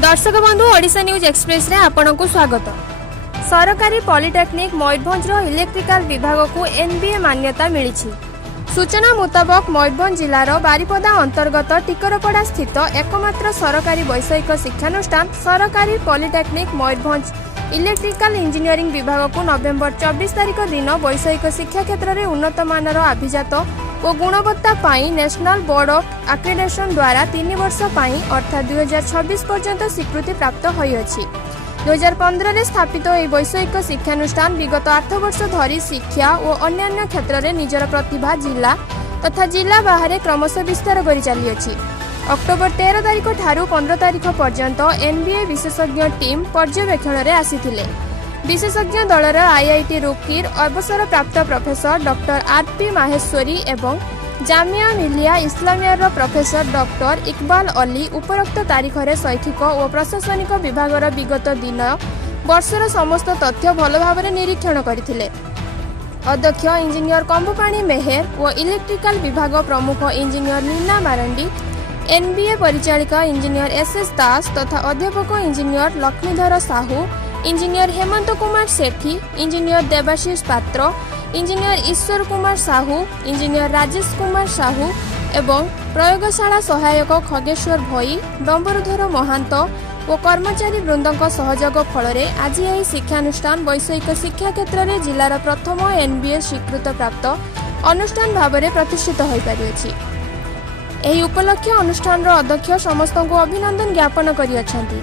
दर्शक बंधु Odisha News express रे आपनको स्वागत। सरकारी पॉलिटेक्निक मयूरभंज इलेक्ट्रिकल विभाग को एनबीए मान्यता मिली। सूचना मुताबक मयूरभंज जिलार बारिपदा अंतर्गत टिकरपड़ा स्थित एकमात्र सरकारी वैषयिक शिक्षानुष्ठान सरकारी पॉलिटेक्निक मयूरभंज इलेक्ट्रिकल इंजीनियरिंग विभाग को नवेम्बर 24 तारिख दिन वैषयिक शिक्षा क्षेत्र में उन्नत मानर अभिजात और गुणवत्ता पाई नेशनल बोर्ड ऑफ अक्रेडिटेशन द्वारा 3 वर्ष पाई अर्थात 2026 पर्यंत स्वीकृति प्राप्त होइछि। 2015 में स्थापित यह वैषयिक शिक्षानुष्ठान विगत 8 वर्ष धरी शिक्षा और अन्य क्षेत्र में निजर प्रतिभा जिला तथा जिला बाहर क्रमशः विस्तार कर चली। अक्टोबर 13 तारिख ठारू 15 तारिख पर्यंत एनबीए विशेषज्ञ टीम पर्यवेक्षण में आसीथिले। विशेषज्ञ दलर आईआईटी रुड़कीर अवसर प्राप्त प्रोफेसर डॉक्टर आरपी माहेश्वरी एवं जामिया मिलिया इस्लामिया प्रोफेसर डॉक्टर इकबाल अली उपरोक्त तारीख में शैक्षिक और प्रशासनिक विभाग विगत दिन वर्षर समस्त तथ्य भल भाव निरीक्षण करथिले। अध्यक्ष इंजीनियर कंबुपाणी मेहर और इलेक्ट्रिकल विभाग प्रमुख इंजीनियर लीना मारंडी, एनबीए परिचालिका इंजीनियर एसएस दास तथा अध्यापक engineer Laxmidhar Sahu, engineer Hemant Kumar Sethi, engineer Debashish Patra, engineer Ishwar Kumar Sahu, engineer Rajesh Kumar Sahu एवं प्रयोगशाला सहायक खगेश्वर भई, डंबरधर महांत और कर्मचारी वृंदों सहयोग फल आज यह शिक्षानुष्ठान वैषयिक शिक्षा क्षेत्र में जिलार प्रथम एनबीए स्वीकृत प्राप्त अनुष्ठान भाव में प्रतिष्ठित हो पारिछि। एही उपलक्ष्य अनुष्ठान अध्यक्ष समस्त को अभिनंदन ज्ञापन करियछन्ति।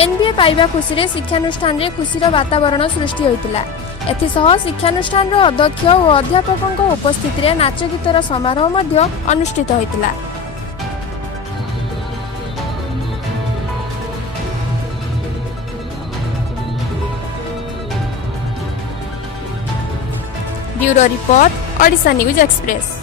एनबीए पाइबा खुशी रे शिक्षानुष्ठान रे खुशीर वातावरण सृष्टि होइतिला। एथिसह शिक्षानुष्ठान अध्यक्ष और अध्यापकों उपस्थिति रे नाच गीतर समारोह मध्य अनुष्ठित होइतिला। Bureau report Odisha News express.